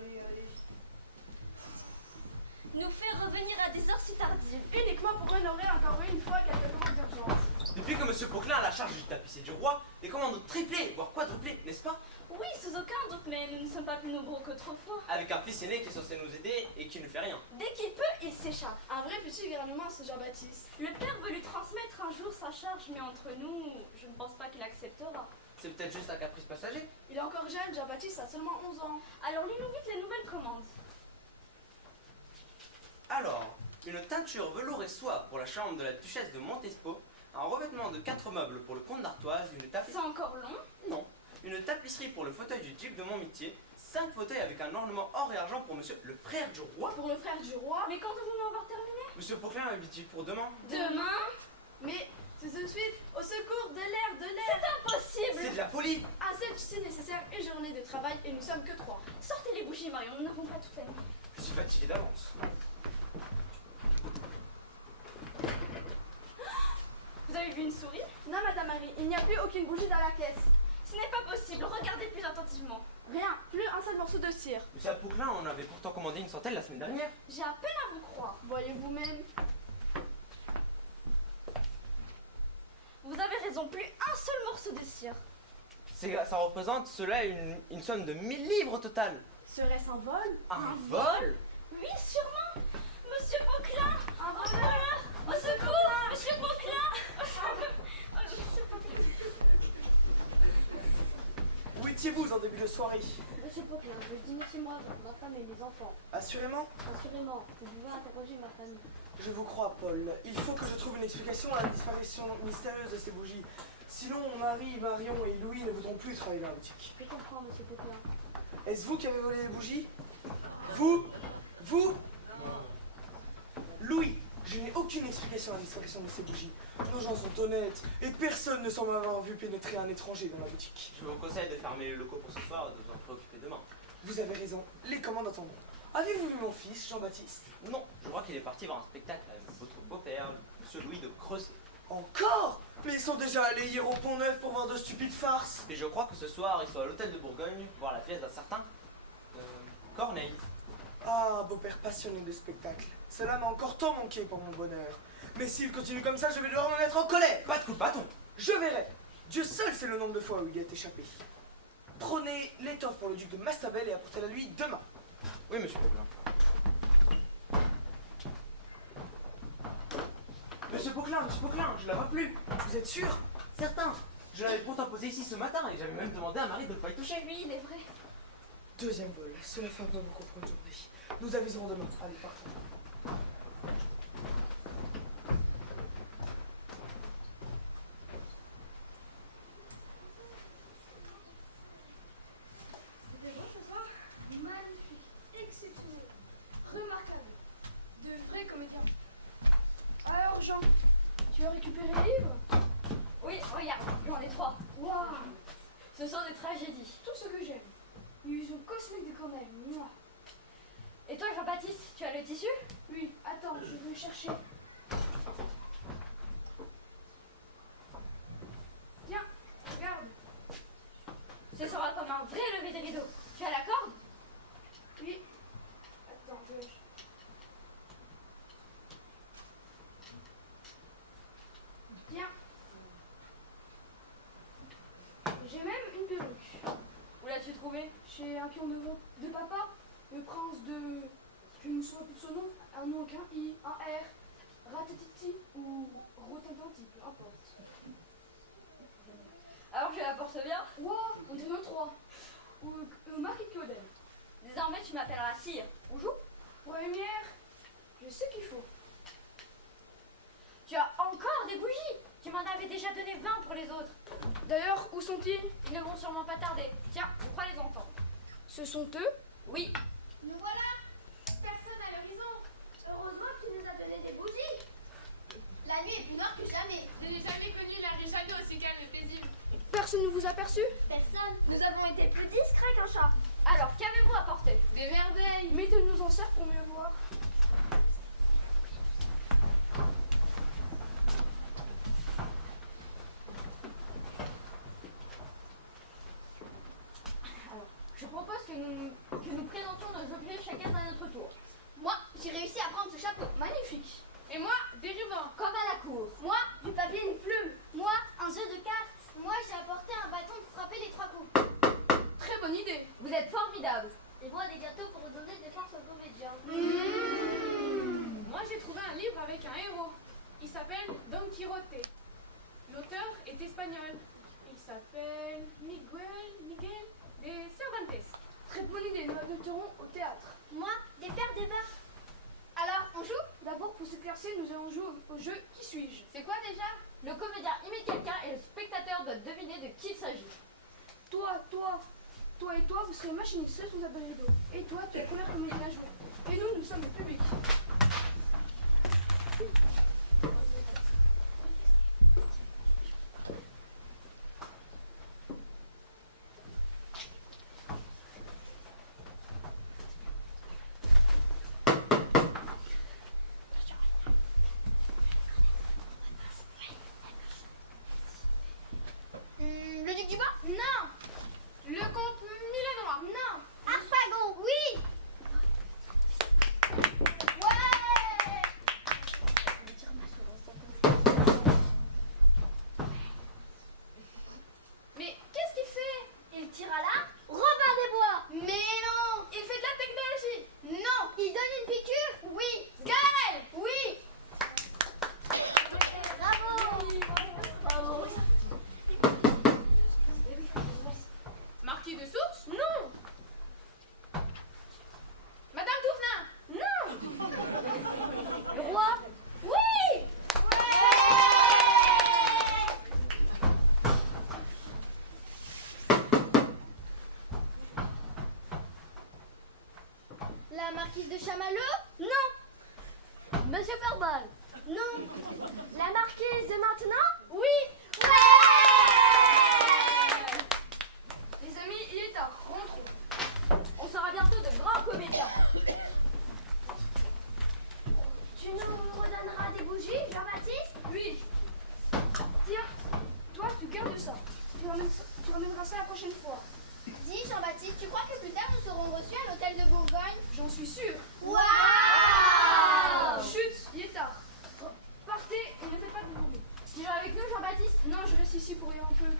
allez, allez. Nous fait revenir à des heures si tardives. Uniquement pour honorer encore une fois quelques commandes d'urgence. Depuis que M. Poquelin a la charge du tapissier du roi, les commandes ont triplé, voire quadruplé, n'est-ce pas? Oui, sans aucun doute, mais nous ne sommes pas plus nombreux qu'autrefois. Avec un fils aîné qui est censé nous aider et qui ne fait rien. Dès qu'il peut, il s'échappe. Un vrai petit gouvernement, ce Jean-Baptiste. Le père veut lui transmettre un jour sa charge, mais entre nous, je ne pense pas qu'il acceptera. C'est peut-être juste un caprice passager. Il est encore jeune, Jean-Baptiste a seulement 11 ans. Alors lis-nous vite les nouvelles commandes. Alors, une teinture velours et soie pour la chambre de la duchesse de Montespan, un revêtement de 4 meubles pour le comte d'Artoise, une C'est encore long. Non. Une tapisserie pour le fauteuil du duc de Montmitier, 5 fauteuils avec un ornement or et argent pour monsieur le frère du roi. Pour le frère du roi. Mais quand allons-nous avoir terminé? Monsieur Poquelin a dit pour demain. Demain? Mais c'est tout de suite au secours de l'air, de l'air. C'est impossible. C'est de la folie. À celle-ci nécessaire une journée de travail et nous sommes que 3. Sortez les bougies, Marion, nous n'avons pas toute la nuit. Je suis fatigué d'avance. Vous avez vu une souris? Non, Madame Marie, il n'y a plus aucune bougie dans la caisse. Ce n'est pas possible, regardez plus attentivement. Rien, plus un seul morceau de cire. Monsieur Poquelin, on avait pourtant commandé une centaine la semaine dernière. J'ai à peine à vous croire. Voyez vous-même. Vous avez raison, plus un seul morceau de cire. Ça représente cela une somme de 1000 livres au total. Serait-ce un vol? Un vol? Oui, sûrement. Monsieur Poquelin. Un Oh, voleur? voilà. Au secours, Monsieur Poquelin. Oh, Monsieur Poquelin. Où étiez-vous en début de soirée? Monsieur Poquelin, je dînais chez moi avec ma femme et mes enfants. Assurément? Assurément, vous pouvez interroger ma famille. Je vous crois, Paul. Il faut que je trouve une explication à la disparition mystérieuse de ces bougies. Sinon, Marie, Marion et Louis ne voudront plus travailler dans la boutique. Je comprends, monsieur Poquelin. Est-ce vous qui avez volé les bougies? Vous? Vous? Louis, je n'ai aucune explication à la disparition de ces bougies. Nos gens sont honnêtes et personne ne semble avoir vu pénétrer un étranger dans la boutique. Je vous conseille de fermer les locaux pour ce soir et de vous en préoccuper demain. Vous avez raison, les commandes attendront. Avez-vous vu mon fils, Jean-Baptiste? Non, je crois qu'il est parti voir un spectacle avec votre beau-père, monsieur Louis de Creusot. Encore? Mais ils sont déjà allés hier au Pont Neuf pour voir de stupides farces. Et je crois que ce soir, ils sont à l'hôtel de Bourgogne voir la pièce d'un certain Corneille. Ah, beau-père passionné de spectacle. Cela m'a encore tant manqué pour mon bonheur. Mais s'il continue comme ça, je vais devoir me mettre en colère. Pas de coup de bâton. Je verrai. Dieu seul sait le nombre de fois où il est échappé. Prenez l'étoffe pour le duc de Mastabel et apportez-la lui demain. Oui, monsieur Poquelin. Monsieur Poquelin, je la vois plus. Vous êtes sûr? Certain. Je l'avais pourtant posée ici ce matin et j'avais même demandé à Marie de ne pas y toucher. Oui, il est vrai. Deuxième vol. Cela fait un peu beaucoup pour une journée. Nous aviserons demain. Allez, partons. C'était beau ce soir? Magnifique, exceptionnel, remarquable. De vrais comédiens. Alors Jean, tu as récupéré les livres? Oui, regarde, j'en ai 3. Waouh! Ce sont des tragédies. Tout ce que j'aime. Illusion cosmique de Corneille, moi. Et toi, Jean-Baptiste, tu as le tissu? Oui, attends, je vais le chercher. Tiens, regarde. Ce sera comme un vrai lever des rideaux. Tu as la corde? Oui. Attends, je... Tiens. J'ai même une perruque. Où l'as-tu trouvé? Chez un pion de papa, le prince de... Je ne me souviens plus de son nom. Un nom avec un I, un R, Ratatiti ou Rotatanti, peu importe. Alors je la porte bien. Wow, on dirait un 3. Ou Marie Claudel. Désormais, tu m'appelleras Cire. Bonjour. Première, je sais qu'il faut. Tu as encore des bougies. Tu m'en avais déjà donné 20 pour les autres. D'ailleurs, où sont-ils? Ils ne vont sûrement pas tarder. Tiens, je crois les entendre. Ce sont eux? Oui. Nous voilà! Personne à l'horizon! Heureusement que tu nous as donné des bougies! La nuit est plus noire que jamais! Je n'ai jamais connu l'air du château aussi calme et paisible. Personne ne vous a aperçu? Personne! Nous avons été plus discrets qu'un chat. Alors, qu'avez-vous apporté? Des merveilles. Mettez-nous en serre pour mieux voir. Je propose que nous présentions remplir chacun à notre tour. Moi, j'ai réussi à prendre ce chapeau. Magnifique. Et moi, des rubans. Comme à la cour. Moi, du papier et une plume. Moi, un jeu de cartes. Moi, j'ai apporté un bâton pour frapper les 3 coups. Très bonne idée. Vous êtes formidables. Et moi, des gâteaux pour donner des forces aux comédiens. Moi, j'ai trouvé un livre avec un héros. Il s'appelle Don Quixote. L'auteur est espagnol. Il s'appelle Miguel de Cervantes. Très bonne idée. Nous l'adopterons au théâtre. Moi, des paires de bas. Alors, on joue? D'abord, pour s'éclaircir, nous allons jouer au jeu Qui suis-je? C'est quoi déjà? Le comédien imite quelqu'un et le spectateur doit deviner de qui il s'agit. Toi et toi, vous serez machiniste responsable de rideau. Et toi, tu es la première comédienne à jouer. Et nous sommes le public. Le duc du bois? Non. Le comte Milannois. Non. Harpagon, oui. Ouais. Mais qu'est-ce qu'il fait? Il tire à l'arc. Robin des Bois. Mais non. Il fait de la technologie. Non. Il donne une piqûre. Oui. Garel. Oui. Bravo. Bravo. Marquis de Source. Non. Madame Touvenin. Le roi. Oui. La marquise de Chamallow? Non. Monsieur Furball. Non. La marquise de maintenant? Oui. Les amis, il est tard. Rentrons. On sera bientôt de grands comédiens. Tu nous redonneras des bougies, Jean-Baptiste? Oui. Tiens, toi, tu gardes ça. Tu ramèneras ça la prochaine fois. Dis, Jean-Baptiste, tu crois que plus tard nous serons reçus à l'hôtel de Bourgogne? J'en suis sûre. Waouh! Chut, il est tard. Partez et ne faites pas de bruit. Tu viens avec nous, Jean-Baptiste? Non, je reste ici pour rien un peu.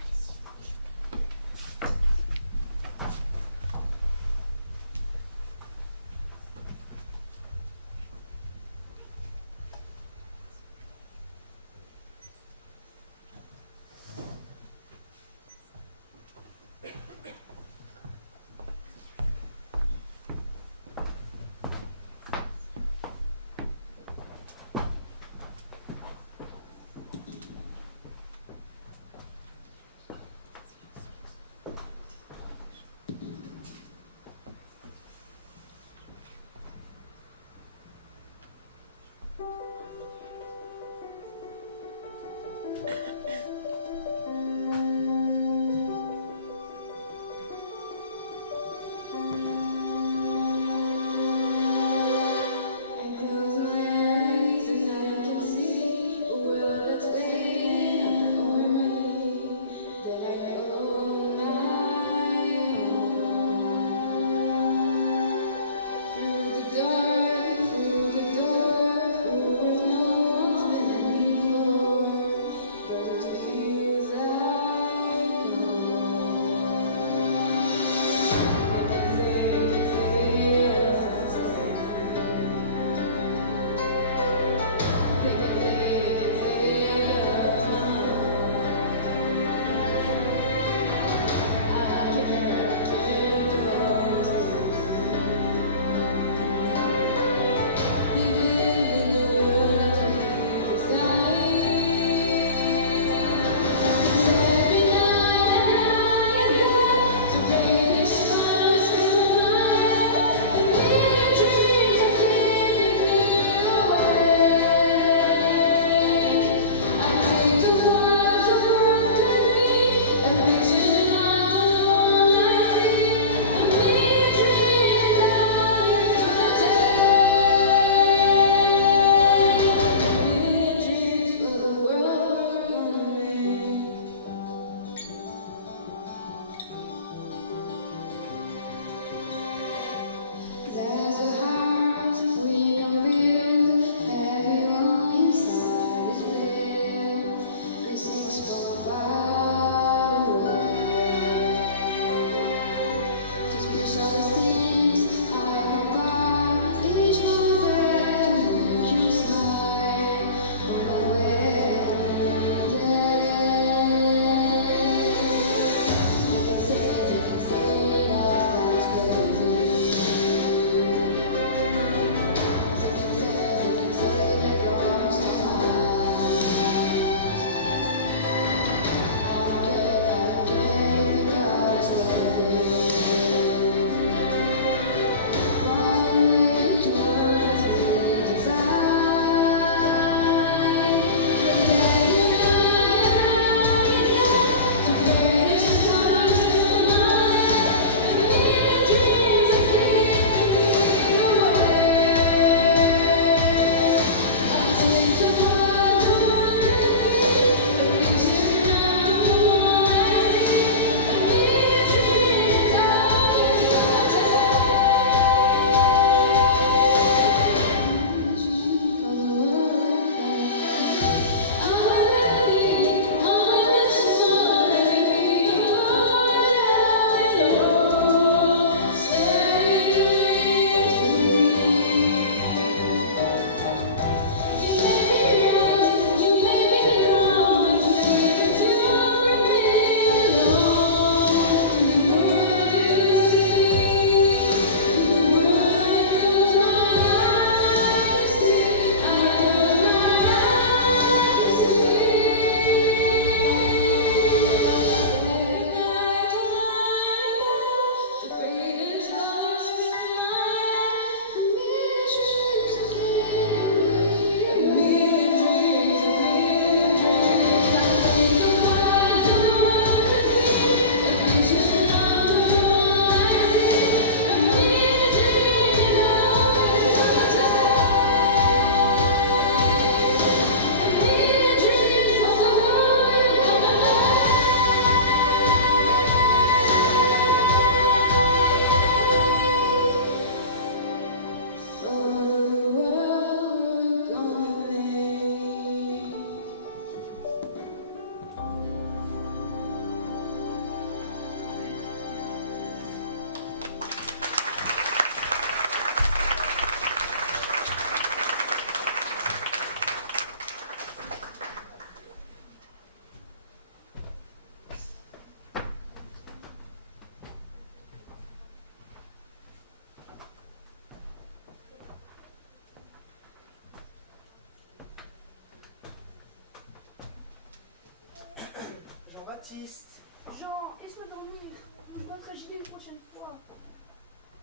Jean-Baptiste. Jean, laisse-moi dormir. Je vais te tragédie une prochaine fois.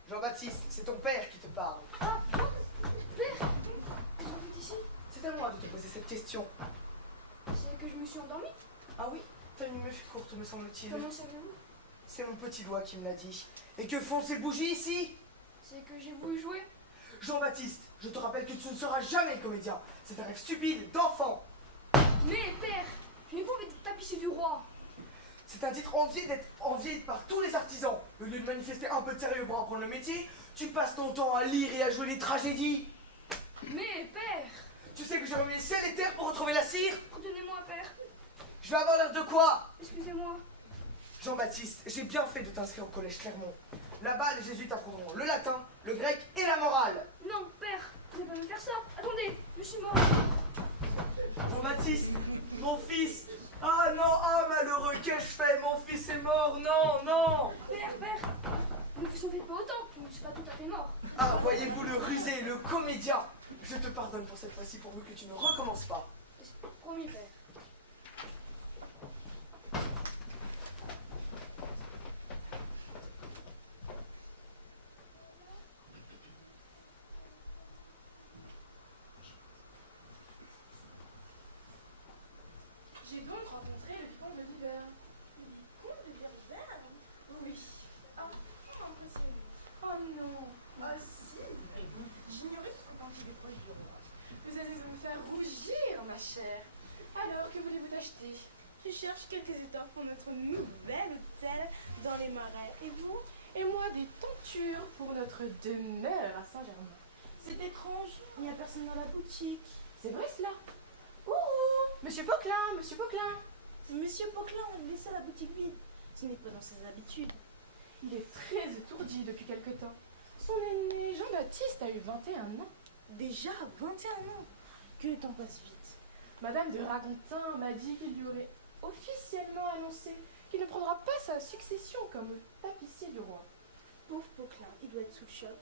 Jean-Baptiste, c'est ton père qui te parle. Ah, père, qu'est-ce que vous faites ici? C'est à moi de te poser cette question. C'est que je me suis endormie? Ah oui, t'as une meuf courte, me semble-t-il. Comment saviez-vous? C'est mon petit doigt qui me l'a dit. Et que font ces bougies ici? C'est que j'ai voulu jouer. Jean-Baptiste, je te rappelle que tu ne seras jamais comédien. C'est un rêve stupide d'enfant. Mais père, je n'ai pas envie d'être tapissier du roi. C'est un titre envié d'être envié par tous les artisans. Au lieu de manifester un peu de sérieux pour apprendre le métier, tu passes ton temps à lire et à jouer des tragédies. Mais père, Tu sais que j'ai remis ciel et terre pour retrouver la cire? pardonnez-moi père. Je vais avoir l'air de quoi? Excusez-moi. Jean-Baptiste, j'ai bien fait de t'inscrire au collège Clermont. Là-bas, les jésuites apprendront le latin, le grec et la morale. Non, père, vous n'allez pas me faire ça. Attendez, je suis mort. Jean-Baptiste, mon fils. Ah non, ah malheureux, qu'ai-je fait? Mon fils est mort, non, non. Père, ne vous en faites pas autant. Je ne suis pas tout à fait mort. Ah, voyez-vous le rusé, le comédien. Je te pardonne pour cette fois-ci pourvu que tu ne recommences pas. Promis, père. J'ai donc rencontré le vicomte de Vivert. Le vicomte de Vivert? Oui. Ah, impressionnant. Oh non. Ah si. J'ignorais que vous faisiez des produits du roi. Vous allez me faire rougir, ma chère. Alors, que voulez-vous acheter? Je cherche quelques étoffes pour notre nouvel hôtel dans les Marais. Et vous? Et moi, des tentures pour notre demeure à Saint-Germain. C'est étrange, il n'y a personne dans la boutique. C'est vrai cela? Ouh! Monsieur Poquelin, Monsieur Poquelin! Monsieur Poquelin, laissez la boutique vide. Ce n'est pas dans ses habitudes. Il est très étourdi depuis quelque temps. Son aîné Jean-Baptiste a eu 21 ans. Déjà 21 ans? Que le temps passe vite. Madame de Ragontin m'a dit qu'il lui aurait officiellement annoncé qu'il ne prendra pas sa succession comme tapissier du roi. Pauvre Poquelin, il doit être sous le choc.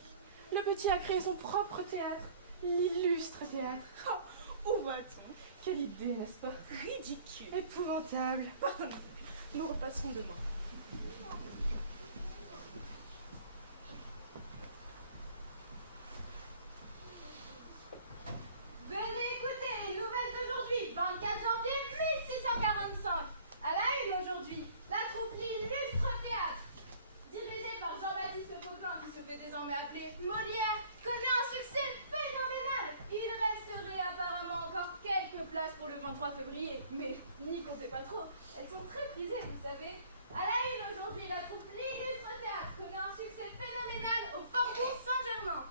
Le petit a créé son propre théâtre, l'illustre théâtre. Où va-t-on? Quelle idée, n'est-ce pas? Ridicule. Épouvantable. Nous repasserons demain. Venez écouter les nouvelles d'aujourd'hui, 24 janvier 1645. À la une aujourd'hui, la troupe L'Illustre Théâtre, dirigée par Jean-Baptiste Poquelin, qui se fait désormais appeler Molière, connaît un succès phénoménal. Il resterait apparemment encore quelques places pour le 23 février, mais n'y comptez pas trop, elles sont très prisées, vous savez. À la une aujourd'hui, la troupe L'Illustre Théâtre connaît un succès phénoménal au Faubourg Saint-Germain.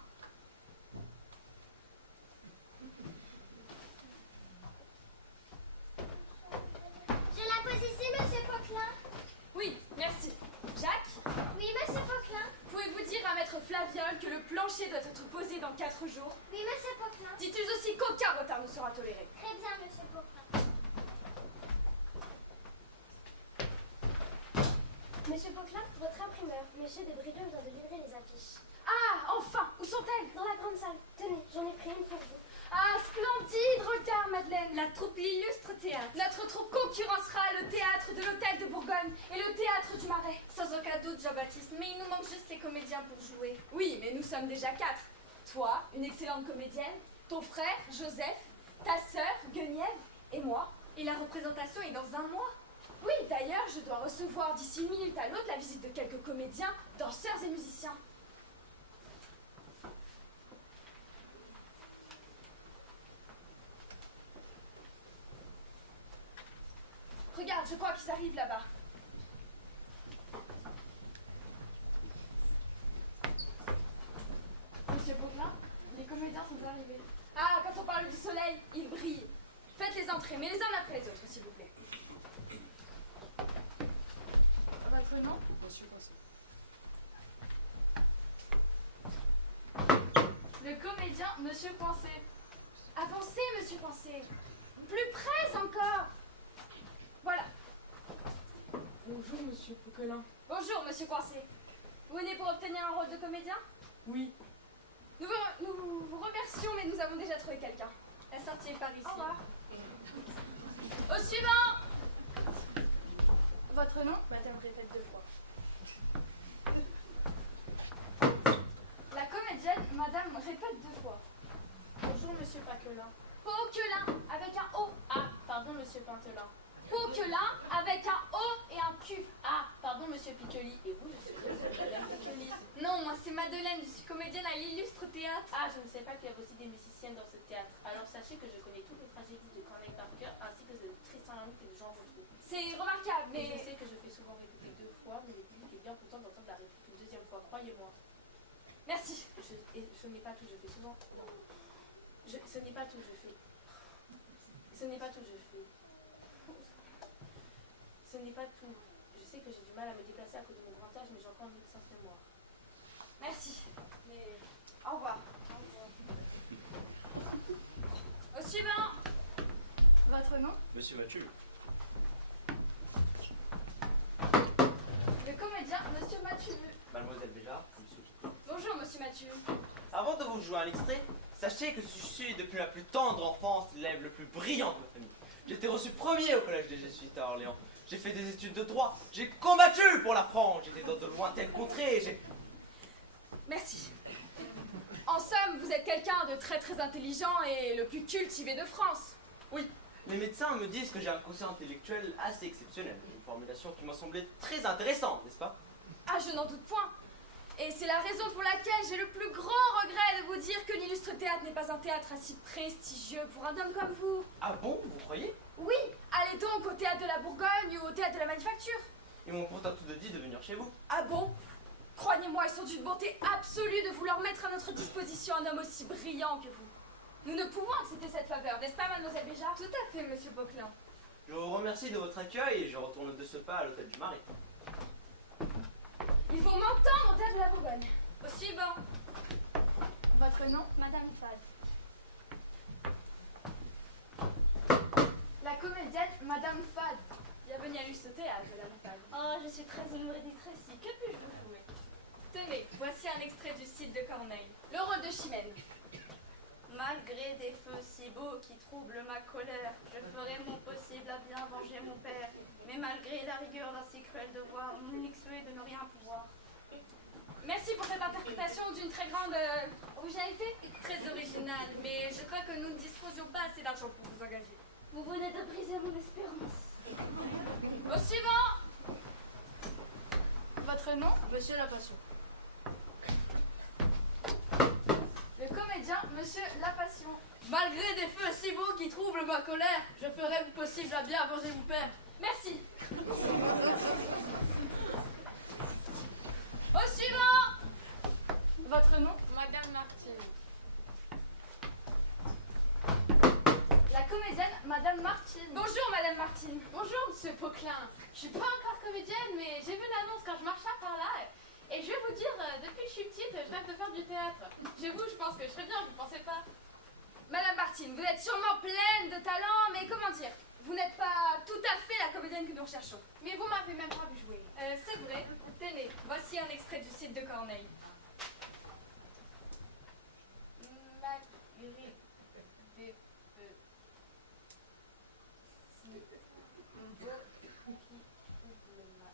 Je la pose ici, monsieur Poquelin. Oui, merci. Jacques, Oui, monsieur Poquelin. pouvez-vous dire à maître Flaviole que le plancher doit être posé dans 4 jours? Oui, monsieur Poquelin. Dites-lui aussi qu'aucun retard ne sera toléré. Très bien, monsieur Poquelin. Monsieur Poquelin, votre imprimeur, monsieur Desbrilleux vient de livrer les affiches. Ah, enfin, où sont-elles? Dans la grande salle. Tenez, j'en ai pris une pour vous. Ah, splendide! Regarde, Madeleine! La troupe L'Illustre Théâtre. Notre troupe concurrencera le théâtre de l'Hôtel de Bourgogne et le théâtre du Marais. Sans aucun doute, Jean-Baptiste, mais il nous manque juste les comédiens pour jouer. Oui, mais nous sommes déjà 4. Toi, une excellente comédienne, ton frère, Joseph, ta sœur, Guenièvre, et moi. Et la représentation est dans 1 mois. Oui, d'ailleurs, je dois recevoir d'ici 1 minute à l'autre la visite de quelques comédiens, danseurs et musiciens. Regarde, je crois qu'ils arrivent là-bas. Monsieur Poquelin, les comédiens sont arrivés. Ah, quand on parle du soleil, il brille. Faites les entrées, mais les uns après les autres, s'il vous plaît. Votre nom? Monsieur Poisson. Le comédien Monsieur Coincé. Avancez, monsieur Coincé. Plus près encore. Voilà. Bonjour, monsieur Poquelin. Bonjour, monsieur Coincé. Vous venez pour obtenir un rôle de comédien? Oui. Nous vous remercions, mais nous avons déjà trouvé quelqu'un. La sortie est par ici. Au revoir. Au suivant! Votre nom? Madame répète 2 fois. La comédienne, madame répète 2 fois. Bonjour, monsieur Paquelin. Poquelin avec un O. Ah, pardon, monsieur Pintelin. Poquelin avec un O et un Q. Ah, pardon, monsieur Piccoli. Et vous, je suis madame Piccoli. Non, moi c'est Madeleine, je suis comédienne à l'Illustre Théâtre. Ah, je ne sais pas qu'il y avait aussi des musiciennes dans ce théâtre. Alors sachez que je connais toutes les tragédies de Corneille par cœur, ainsi que de Tristan l'Hermite et de Jean Rousseau. C'est remarquable, Mais je mais... sais que je fais souvent répéter 2 fois, mais le public est bien content d'entendre la réplique une 2e fois, croyez-moi. Merci. Et ce n'est pas tout, je fais souvent... Non. Ce n'est pas tout, je fais... Ce n'est pas tout, je fais... Ce n'est pas tout. Je sais que j'ai du mal à me déplacer à cause de mon grand âge, mais j'ai encore une excellente mémoire. Merci. Mais... Au revoir. Au suivant. Votre nom? Monsieur Mathieu. Le comédien, monsieur Mathieu. Mademoiselle Béjart, monsieur Dupont. Bonjour, monsieur Mathieu. Avant de vous jouer un extrait, sachez que je suis depuis ma plus tendre enfance l'élève le plus brillant de ma famille. J'ai été reçu premier au collège des Jésuites à Orléans. J'ai fait des études de droit. J'ai combattu pour la France. J'étais dans de lointaines contrées. Merci. En somme, vous êtes quelqu'un de très très intelligent et le plus cultivé de France. Oui, les médecins me disent que j'ai un quotient intellectuel assez exceptionnel. Une formulation qui m'a semblé très intéressante, n'est-ce pas? Ah, je n'en doute point. Et c'est la raison pour laquelle j'ai le plus grand regret de vous dire que l'Illustre Théâtre n'est pas un théâtre assez prestigieux pour un homme comme vous. Ah bon, vous croyez? Oui, allez donc au théâtre de la Bourgogne ou au théâtre de la Manufacture. Ils m'ont pourtant tout dit de venir chez vous. Ah bon? Croyez-moi, ils sont d'une bonté absolue de vouloir mettre à notre disposition un homme aussi brillant que vous. Nous ne pouvons accepter cette faveur, n'est-ce pas, mademoiselle Béjart? Tout à fait, monsieur Poquelin. Je vous remercie de votre accueil et je retourne de ce pas à l'hôtel du Marais. Il faut m'entendre au théâtre de la Bourgogne. Au suivant. Votre nom? Madame Fad. La comédienne, Madame Fad. Bienvenue à l'Illustre Théâtre, Madame Fad. Oh, je suis très honorée d'être ici. Que puis-je vous jouer? Tenez, voici un extrait du Cid de Corneille. Le rôle de Chimène. Malgré des feux si beaux qui troublent ma colère, je ferai mon possible à bien venger mon père. Mais malgré la rigueur d'un si cruel devoir, mon unique souhait est de ne rien pouvoir. Merci pour cette interprétation d'une très grande originalité. Très originale, mais je crois que nous ne disposions pas assez d'argent pour vous engager. Vous venez de briser mon espérance. Au suivant. Votre nom? Monsieur La Passion. Le comédien, Monsieur Lapassion. Malgré des feux si beaux qui troublent ma colère, je ferai mon possible à bien venger mon père. Merci. Au suivant. Votre nom? Madame Martine. La comédienne, Madame Martine. Bonjour, Madame Martine. Bonjour, monsieur Poquelin. Je suis pas encore comédienne, mais j'ai vu l'annonce quand je marchais par là. Et je vais vous dire, depuis que je suis petite, je rêve de faire du théâtre. Je pense que je serais bien, vous pensez pas? Madame Martine, vous êtes sûrement pleine de talent, mais comment dire? Vous n'êtes pas tout à fait la comédienne que nous recherchons. Mais vous m'avez même pas vu jouer. C'est vrai. Tenez, voici un extrait du Cid de Corneille. Malgré des feux si beaux qui troublent ma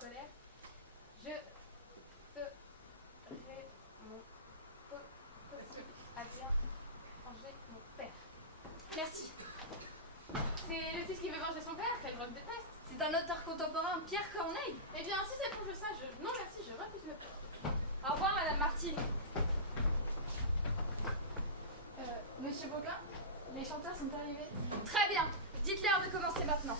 colère, je ferai mon possible à bien venger mon père. Merci. C'est le fils qui veut venger son père, quel drôle de test. C'est un auteur contemporain, Pierre Corneille. Eh bien, si c'est pour ça, non merci, je refuse le père. Au revoir, Madame Martine. Monsieur Poquelin, les chanteurs sont arrivés. Très bien. Dites-leur de commencer maintenant.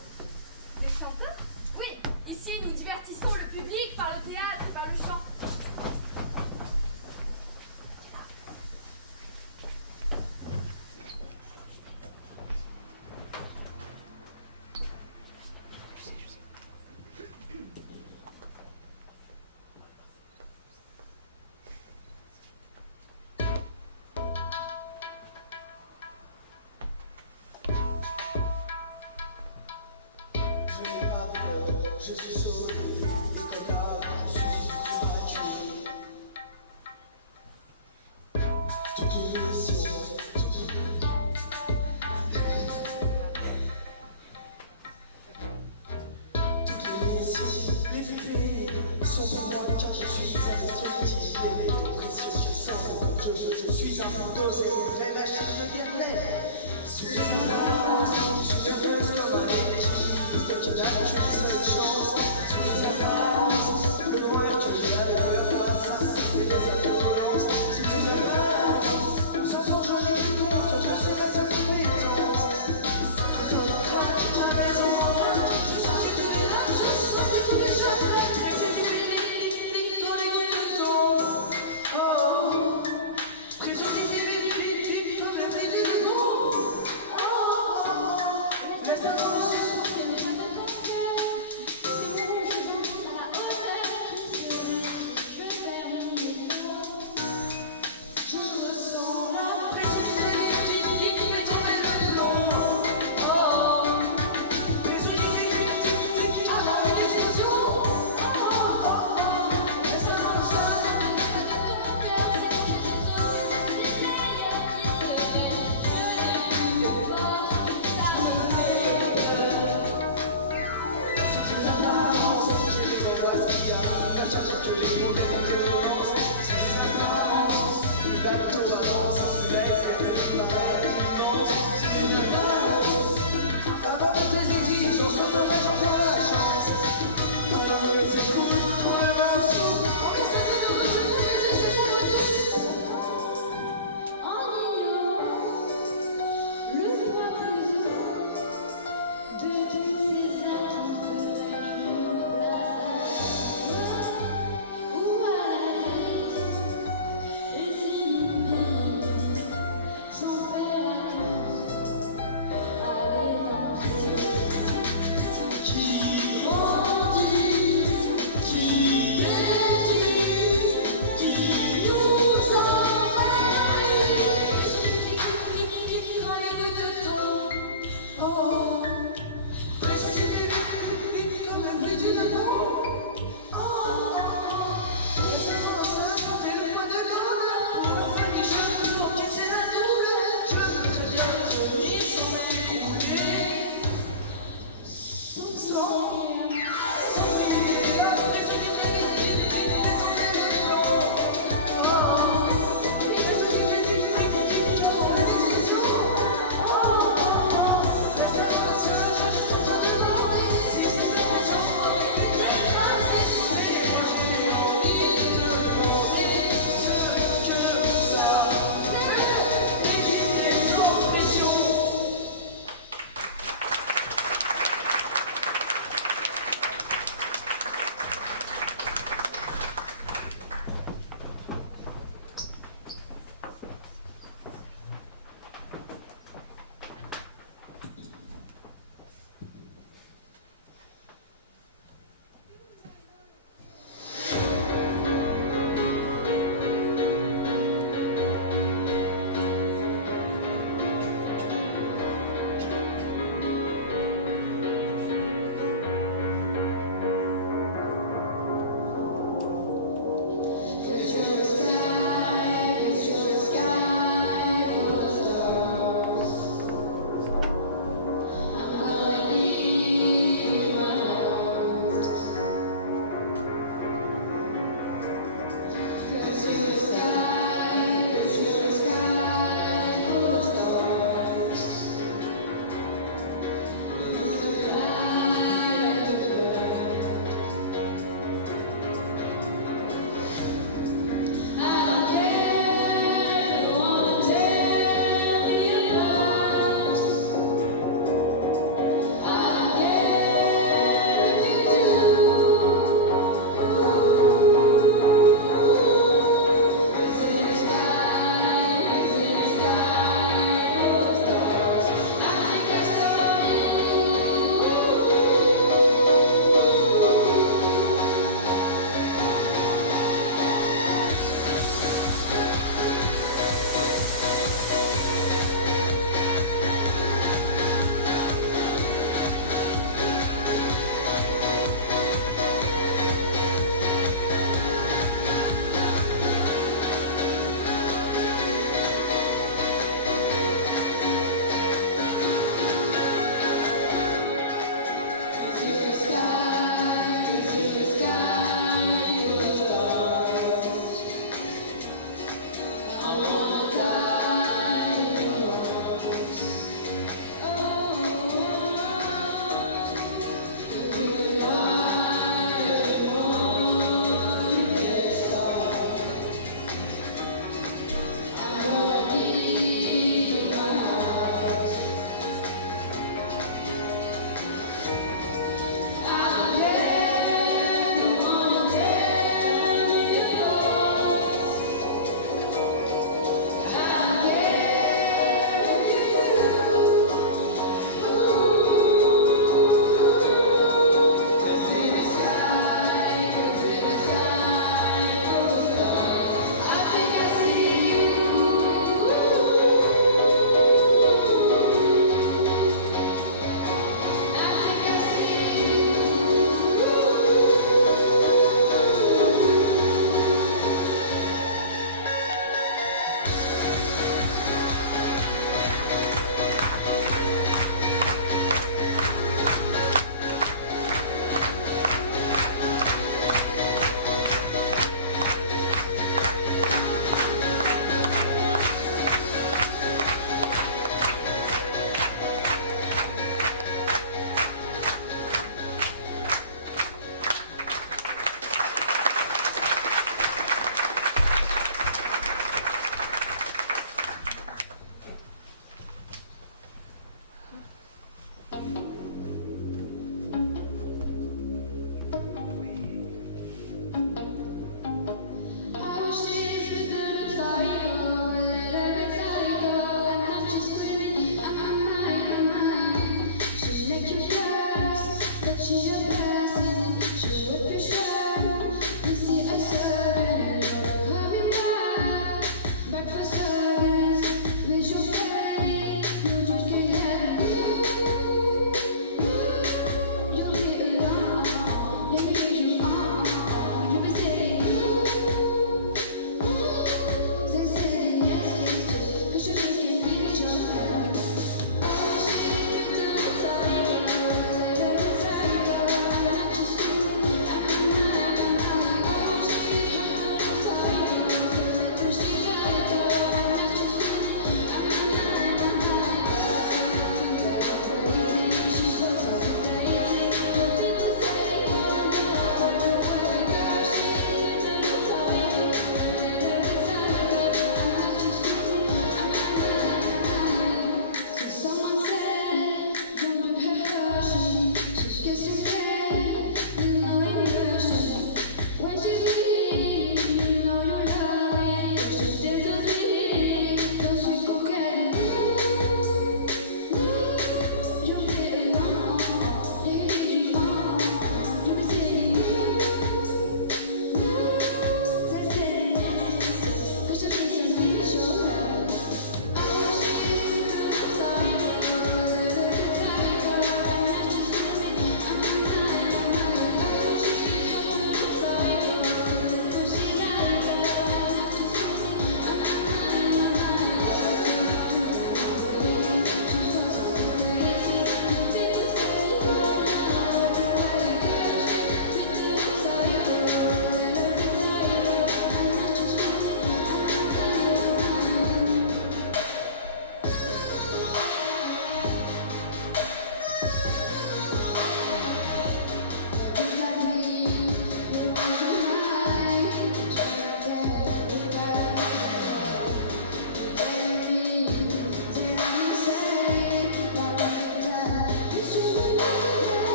Les chanteurs? Oui. Ici, nous divertissons le public par le théâtre et par le chant. Je suis sauvé, et comme là, je suis gratuit. Toute une mission, Saint-Fantos et une vraie machine de bière pleine. Sous les apparences, je suis nerveuse comme un élégie. Peut-être qu'il n'a qu'une seule chance. Sous les apparences, le grand Hercule a le peur face à ses violences. Sous les apparences, nous enfants jolis du monde, c'est ma seule compétence. Quand on craque la maison, je sens que tous les rats, je sens que tous les chapeaux, dans les gouttes de tombe. Oh, comme la pluie du monde. Oh, laisse un moment de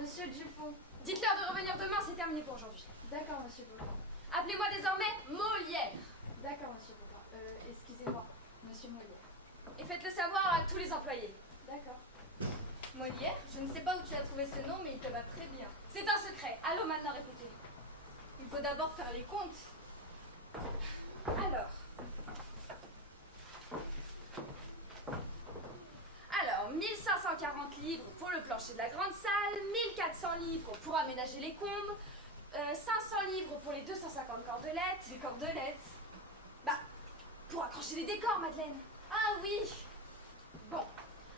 monsieur Dupont. Dites-leur de revenir demain, c'est terminé pour aujourd'hui. D'accord, monsieur Poquelin. Appelez-moi désormais Molière. D'accord, monsieur Poquelin. Excusez-moi, monsieur Molière. Et faites-le savoir à tous les employés. D'accord. Molière, je ne sais pas où tu as trouvé ce nom, mais il te va très bien. C'est un secret. Allons maintenant répéter. Il faut d'abord faire les comptes. Alors, 1540 livres pour le plancher de la grande salle, 1400 livres pour aménager les combles, 500 livres pour les 250 cordelettes. Des cordelettes. Bah, pour accrocher les décors, Madeleine. Ah oui, Bon,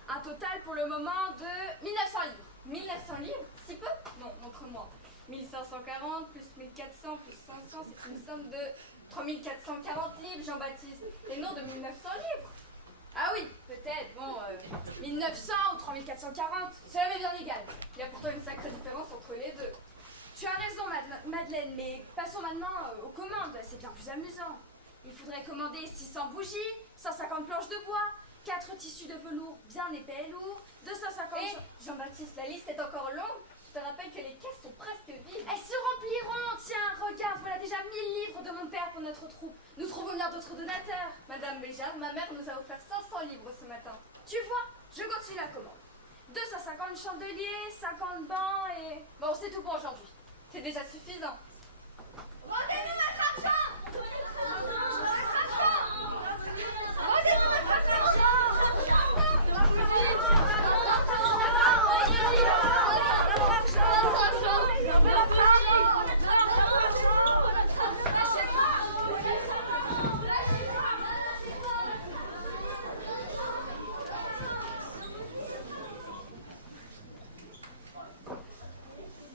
un total pour le moment de 1900 livres. 1900 livres, si peu? Non, montre-moi. 1540 plus 1400 plus 500, c'est une somme de 3440 livres, Jean-Baptiste. Et non de 1900 livres. Ah oui, peut-être, bon, 1900 ou 3440, cela m'est bien égal. Il y a pourtant une sacrée différence entre les deux. Tu as raison, Madeleine, mais passons maintenant aux commandes, c'est bien plus amusant. Il faudrait commander 600 bougies, 150 planches de bois, 4 tissus de velours bien épais et lourds, 250... Et Jean-Baptiste, la liste est encore longue. Je te rappelle que les caisses sont presque vides. Elles se rempliront, tiens, regarde, voilà déjà 1000 livres de mon père pour notre troupe. Nous trouvons bien d'autres donateurs. Madame Béjart, ma mère nous a offert 500 livres ce matin. Tu vois, je continue la commande. 250 chandeliers, 50 bancs et... Bon, c'est tout pour aujourd'hui. C'est déjà suffisant. Rendez-nous notre argent! Rendez-nous notre argent!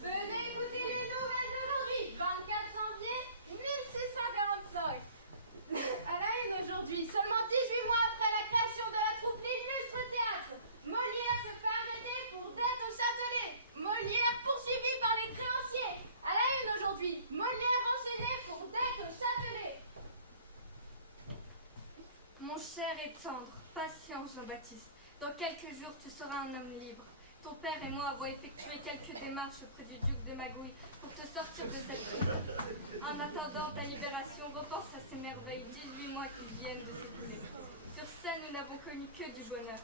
Venez écouter les nouvelles d'aujourd'hui, 24 janvier 1645. À la une aujourd'hui, seulement 18 mois après la création de la troupe L'Illustre Théâtre, Molière se fait arrêter pour dette au Châtelet. Molière poursuivi par les créanciers. À la une aujourd'hui, Molière enchaîné pour dette au Châtelet. Mon cher et tendre, patient Jean-Baptiste. Dans quelques jours, tu seras un homme libre. Ton père et moi avons effectué quelques démarches auprès du duc de Magouille pour te sortir de cette prison. En attendant ta libération, repense à ces merveilles, 18 mois qui viennent de s'écouler. Sur scène, nous n'avons connu que du bonheur.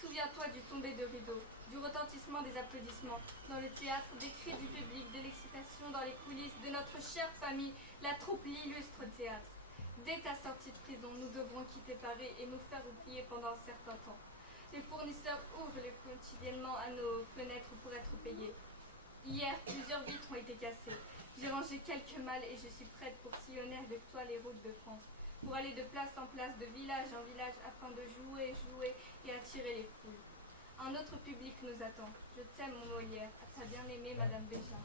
Souviens-toi du tombé de rideau, du retentissement des applaudissements dans le théâtre, des cris du public, de l'excitation dans les coulisses de notre chère famille, la troupe L'Illustre Théâtre. Dès ta sortie de prison, nous devrons quitter Paris et nous faire oublier pendant un certain temps. Les fournisseurs ouvrent quotidiennement à nos fenêtres pour être payés. Hier, plusieurs vitres ont été cassées. J'ai rangé quelques malles et je suis prête pour sillonner avec toi les routes de France, pour aller de place en place, de village en village, afin de jouer et attirer les foules. Un autre public nous attend. Je t'aime, mon Molière, à ta bien-aimée Madame Béjart.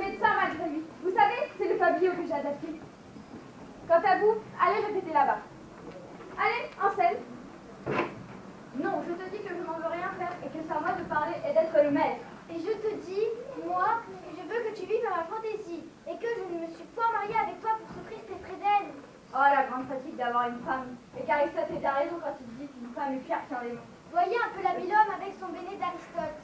médecin malgré lui. Vous savez, c'est le fabliau que j'ai adapté. Quant à vous, allez répéter là-bas. Allez, en scène. Non, je te dis que je n'en veux rien faire et que c'est à moi de parler et d'être le maître. Et je te dis, moi, que je veux que tu vives dans ma fantaisie et que je ne me suis point mariée avec toi pour souffrir tes près d'elle. Oh, la grande fatigue d'avoir une femme. Et qu'Aristote a raison quand il dit qu'une femme est fière qu'un démon. Voyez un peu l'habilhomme avec son béné d'Aristote.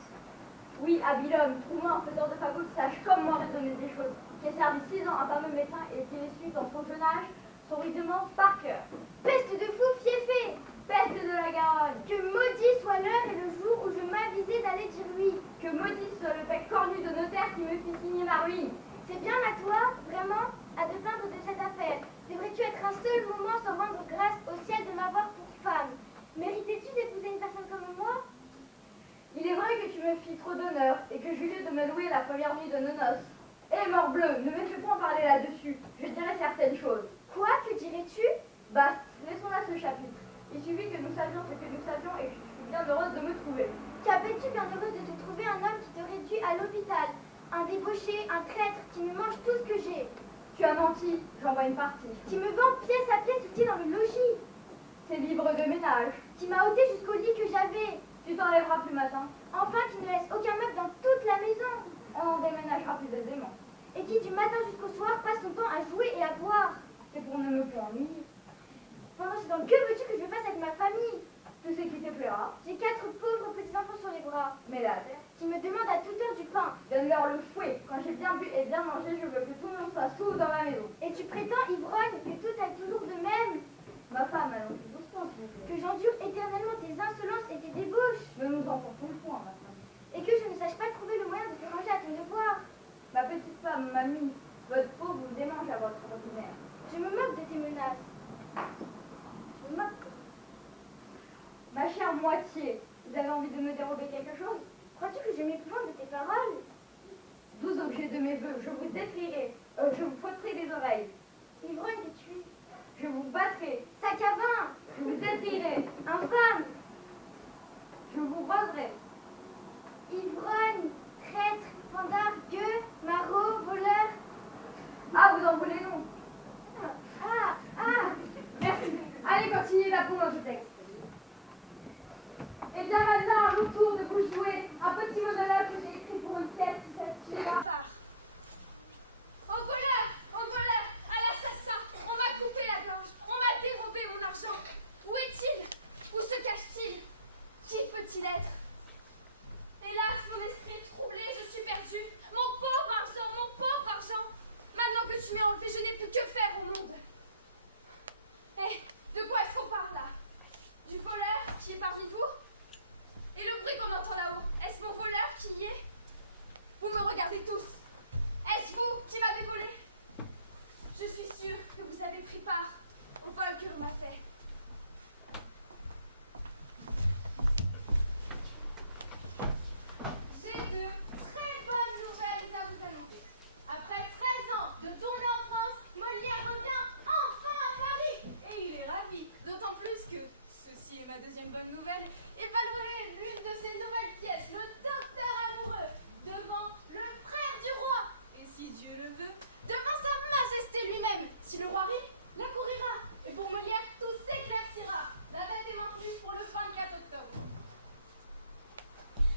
Oui, habilhomme, trouve-moi un faiseur de fagots qui sache comme moi raisonner des choses, qui a servi 6 ans à un fameux médecin et qui les suit dans son jeune âge, son rudiment par cœur. Peste de fou fiefé. Peste de la Garonne. Que maudit soit l'heure et le jour où je m'avisai d'aller dire oui. Que maudit soit le bec cornu de notaire qui me fit signer ma ruine. C'est bien à toi, vraiment, à te plaindre de cette affaire. Devrais-tu être un seul moment sans rendre grâce au ciel de m'avoir pour femme? Méritais-tu d'épouser une personne comme moi? Il est vrai que tu me fis trop d'honneur et que j'eus lieu de me louer la première nuit de nos noces. Eh, morbleu, ne me fais point parler là-dessus. Je dirai certaines choses. Quoi? Que dirais-tu? Basta, laissons là ce chapitre. Il suffit que nous savions ce que nous savions et que je suis bien heureuse de me trouver. Qu'appelles-tu bien heureuse de te trouver un homme qui te réduit à l'hôpital? Un débauché, un traître, qui me mange tout ce que j'ai. Tu as menti, j'en vois une partie. Qui me vend pièce à pièce outils dans le logis. C'est livre de ménage. Qui m'a ôté jusqu'au lit que j'avais. Tu t'enlèveras plus matin. Enfin, qui ne laisse aucun meuble dans toute la maison. On en déménagera plus aisément. Et qui du matin jusqu'au soir passe son temps à jouer et à boire. C'est pour ne me plus ennuyer. Pendant ce temps, que veux-tu que je fasse avec ma famille? Tout ce qui te plaira. J'ai 4 pauvres petits-enfants sur les bras. Mais la terre. Qui me demandent à toute heure du pain. Donne-leur le fouet. Quand j'ai bien bu et bien mangé, je veux que tout le monde soit sourd dans ma maison. Et tu prétends, ivrogne, que tout est toujours de même. Ma femme, allons plus doucement, s'il vous plaît. Que j'endure éternellement tes insolences et tes débauches. Ne nous emportons point, ma femme. Et que je ne sache pas trouver le moyen de te ranger à ton devoir. Ma petite femme, mamie, votre peau vous démange à votre ordinaire. Je me moque de tes menaces. Je me moque. Ma chère moitié, vous avez envie de me dérober quelque chose? Crois-tu que je m'épouvante de tes paroles? 12 objets de mes vœux, je vous détrierai, je vous frotterai les oreilles. Ivrogne que tu es. Je vous battrai, Sac à vin. je vous détrierai, Infâme. je vous broserai. Ivrogne. Traître. Fandard. Gueux. Maraud. Voleur. Ah, vous en voulez non? Ah. Merci. Allez, continuez la peau dans ce texte. Et bien maintenant, à mon tour de vous jouer un petit monologue que j'ai écrit pour une pièce qui s'intitulera Au voleur, à l'assassin, on m'a coupé la gorge, on m'a dérobé mon argent. Où est-il? Où se cache-t-il? Qui peut-il être? Hélas, mon esprit est troublé, je suis perdue. Mon pauvre argent. Maintenant que tu m'as enlevé, je n'ai plus que faire au monde. Eh, de quoi est-ce qu'on parle là? Du voleur qui est parmi vous? Et le bruit qu'on entend là-haut, est-ce mon voleur qui y est? Vous me regardez tous. Est-ce vous qui m'avez volé? Je suis sûre que vous avez pris part au vol que l'on m'a fait. J'ai de très bonnes nouvelles à vous annoncer. Après 13 ans de tournée en France, Molière revient enfin à Paris. Et il est ravi, d'autant plus que, ceci est ma deuxième bonne nouvelle, il va jouer l'une de ses nouvelles pièces, Le Docteur Amoureux, devant le frère du roi. Et si Dieu le veut, devant sa majesté lui-même. Si le roi rit, la cour ira. Et pour Molière, tout s'éclaircira. La date est maintenue pour le 24 octobre.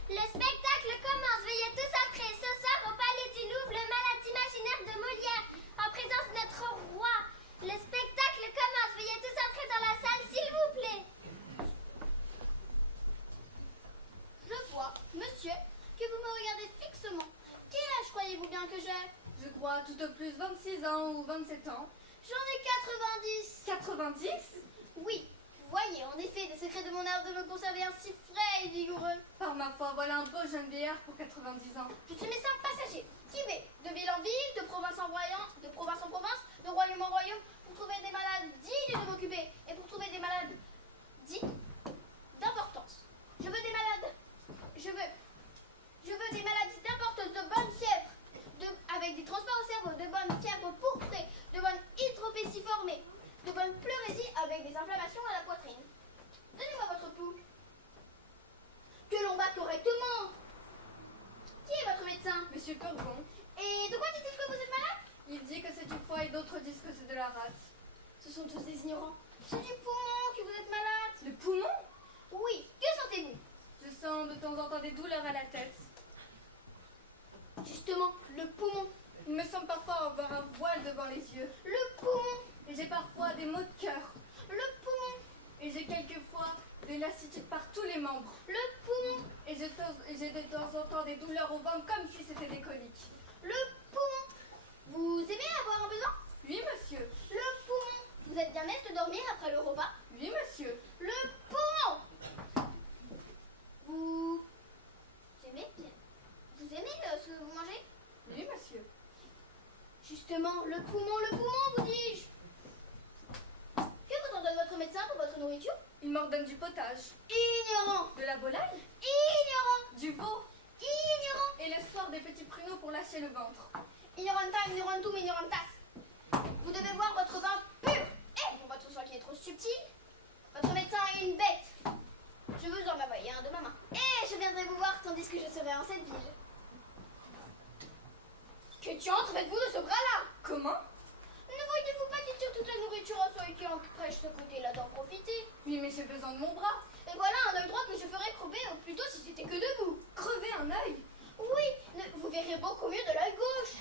Le spectacle commence. Veuillez tous entrer ce soir au Palais du Louvre, le malade imaginaire de Molière, en présence de notre roi. Le spectacle commence. Veuillez tous entrer dans la salle, s'il vous plaît. Je vois, monsieur, que vous me regardez fixement. Quel âge croyez-vous bien que j'ai? Je crois tout au plus 26 ans ou 27 ans. J'en ai 90. 90? Oui, vous voyez, en effet, des secrets de mon art de me conserver ainsi frais et vigoureux. Par ma foi, voilà un beau jeune vieillard pour 90 ans. Je suis médecin passager, qui vais de ville en ville, de province en province, de royaume en royaume, pour trouver des malades dignes de m'occuper, et pour trouver des malades dignes d'importance. Je veux des maladies d'importance, de bonne fièvre, avec des transports au cerveau, de bonnes fièvres pourprées, de bonnes hydropéties formées, de bonnes pleurésies avec des inflammations à la poitrine. Donnez-moi votre pouls. Que l'on bat correctement. Qui est votre médecin? Monsieur Corgon. Et de quoi dit-il que vous êtes malade? Il dit que c'est du foie et d'autres disent que c'est de la rate. Ce sont tous des ignorants. C'est du poumon que vous êtes malade. Le poumon? Oui, que sentez-vous? Je sens de temps en temps des douleurs à la tête. Justement, le poumon. Il me semble parfois avoir un voile devant les yeux. Le poumon. Et j'ai parfois des maux de cœur. Le poumon. Et j'ai quelquefois des lassitudes par tous les membres. Le poumon. Et j'ai de temps en temps des douleurs au ventre comme si c'était des coliques. Le poumon. Vous aimez avoir un besoin? Oui, monsieur. Le poumon. Vous êtes bien aise de dormir après le repas? Oui, monsieur. Le poumon. Vous aimez ce que vous mangez? Oui, monsieur. Justement, le poumon, vous dis-je. Que vous en donne votre médecin pour votre nourriture? Il m'ordonne du potage. Ignorant. De la volaille. Ignorant. Du veau. Ignorant. Et le soir des petits pruneaux pour lâcher le ventre. Ignorantum, ignorantum, ignorantas. Vous devez voir votre vin pur. Et pour votre soin qui est trop subtil, votre médecin est une bête. Je vous en m'envoyer un de ma main. Et je viendrai vous voir tandis que je serai en cette ville. Que tu entres, faites-vous de ce bras-là? Comment? Ne voyez-vous pas qu'il tire toute la nourriture à ceux qui empêchent ce côté-là d'en profiter? Oui, mais j'ai besoin de mon bras. Et voilà un œil droit que je ferais crever, ou plutôt si c'était que debout. Crever un œil? Oui, vous verrez beaucoup mieux de l'œil gauche.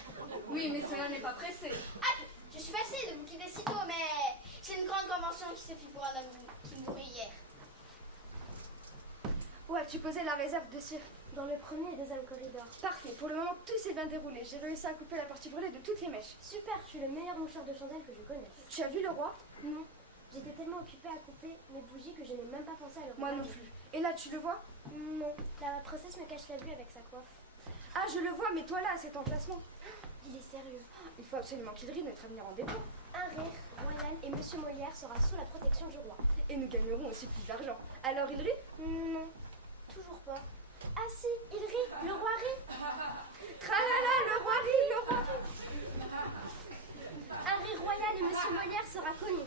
Oui, mais cela n'est pas pressé. Ah, je suis fâchée de vous quitter si tôt, mais c'est une grande convention qui se fit pour un homme qui mourit hier. Où as-tu posé la réserve de cire? Dans le premier et deuxième corridor. Parfait, pour le moment tout s'est bien déroulé. J'ai réussi à couper la partie brûlée de toutes les mèches. Super, tu es le meilleur moucheur de chandelle que je connaisse. Tu as vu le roi? Non, j'étais tellement occupée à couper mes bougies que je n'ai même pas pensé à le Moi non regarder. plus. Et là tu le vois? Non, la princesse me cache la vue avec sa coiffe. Ah je le vois, mais toi là à cet emplacement. Il est sérieux. Il faut absolument qu'il rit notre avenir en dépend. Un rire, Royal et Monsieur Molière sera sous la protection du roi. Et nous gagnerons aussi plus d'argent. Alors il rit? Non, toujours pas. Ah si, il rit, le roi rit. Tralala, le roi rit, le roi rit. Un rire royal et Monsieur Molière sera connu.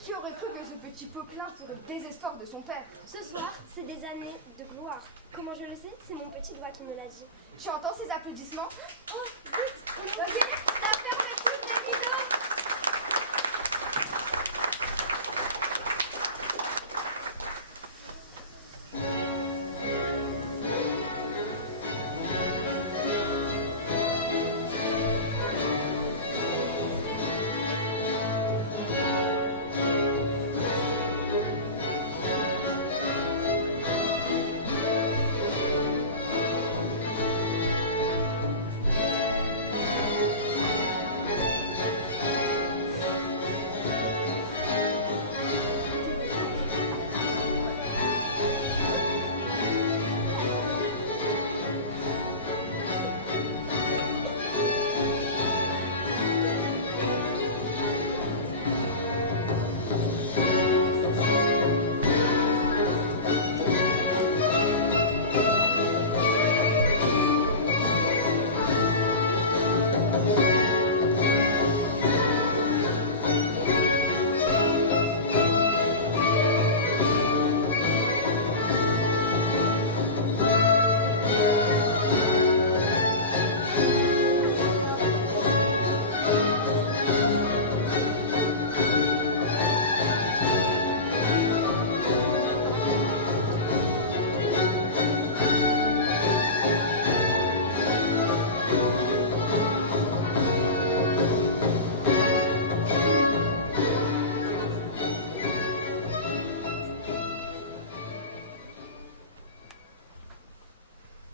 Qui aurait cru que ce petit poquelin ferait le désespoir de son père? Ce soir, c'est des années de gloire. Comment je le sais? C'est mon petit doigt qui me l'a dit. Tu entends ces applaudissements? Oh, vite! Ok, la fermeture des rideaux.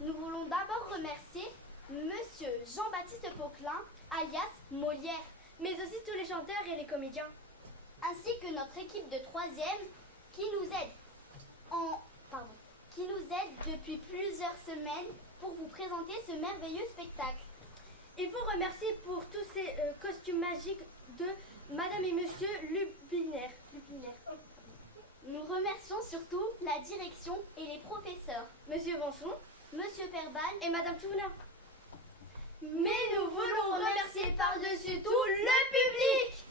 Nous voulons d'abord remercier Monsieur Jean-Baptiste Poquelin, alias Molière, mais aussi tous les chanteurs et les comédiens, ainsi que notre équipe de 3e qui nous aide depuis plusieurs semaines pour vous présenter ce merveilleux spectacle. Il faut remercier pour tous ces costumes magiques de Madame et Monsieur Lupiner. Nous remercions surtout la direction et les professeurs, Monsieur Vanson Monsieur Perbal, et Madame Tourna. mais nous voulons remercier par-dessus tout le public.